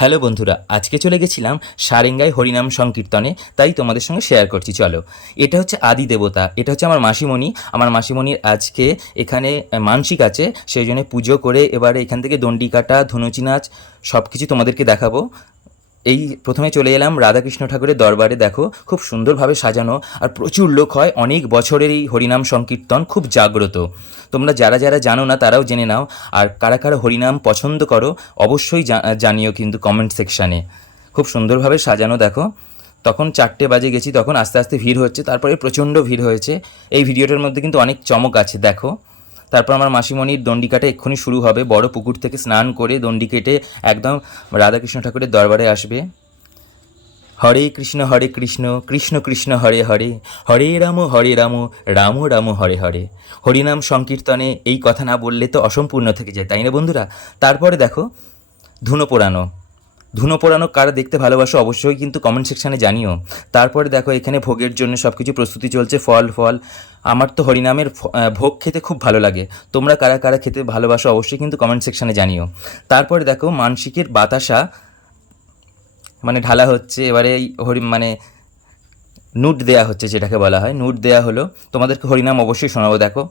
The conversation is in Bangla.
হ্যালো বন্ধুরা, আজকে চলে গেছিলাম সারেঙ্গায় হরিনাম সংকীর্তনে, তাই তোমাদের সঙ্গে শেয়ার করছি। চলো, এটা হচ্ছে আদি দেবতা, এটা হচ্ছে আমার মাসিমণি। আমার মাসিমণির আজকে এখানে মানসিক আছে, সেই জন্য পুজো করে এবারে এখান থেকে দণ্ডি কাটা, ধনুচি নাচ সব কিছু তোমাদেরকে দেখাবো। এই প্রথমে চলে এলাম রাধাকৃষ্ণ ঠাকুরের দরবারে। দেখো খুব সুন্দরভাবে সাজানো, আর প্রচুর লোক হয়। অনেক বছরের এই হরিনাম সংকীর্তন, খুব জাগ্রত। তোমরা যারা যারা জানো না তারাও জেনে নাও, আর কারা কারা হরিনাম পছন্দ করো অবশ্যই জানিও কিন্তু কমেন্ট সেকশানে। খুব সুন্দরভাবে সাজানো দেখো। তখন 4টে বাজে গেছি, তখন আস্তে আস্তে ভিড় হচ্ছে, তারপরে প্রচণ্ড ভিড় হয়েছে। এই ভিডিওটার মধ্যে কিন্তু অনেক চমক আছে দেখো। তারপর আমার মাসিমণির দণ্ডি কাটা এক্ষুনি শুরু হবে। বড় পুকুর থেকে স্নান করে দণ্ডি কেটে একদম রাধাকৃষ্ণ ঠাকুরের দরবারে আসবে। হরে কৃষ্ণ কৃষ্ণ কৃষ্ণ হরে হরে, হরে রাম রাম রাম হরে হরে। হরিনাম সংকীর্তনে এই কথা না বললে তো অসম্পূর্ণ থেকে যায়, তাই না বন্ধুরা? তারপরে দেখো ধুনো পোড়ানো। ধুনো পোড়ানো কারা দেখতে ভালোবাসো অবশ্যই কিন্তু কমেন্ট সেকশানে জানিও। তারপরে দেখো এখানে ভোগের জন্য সব কিছু প্রস্তুতি চলছে, ফল ফল। আমার তো হরিনামের ভোগ খেতে খুব ভালো লাগে। তোমরা কারা কারা খেতে ভালোবাসো অবশ্যই কিন্তু কমেন্ট সেকশানে জানিও। তারপরে দেখো মানসিকের বাতাসা মানে ঢালা হচ্ছে। এবারে এই মানে নুট দেয়া হচ্ছে, যেটাকে বলা হয় নুট দেয়া হলো। তোমাদেরকে হরিনাম অবশ্যই শোনাবো। দেখো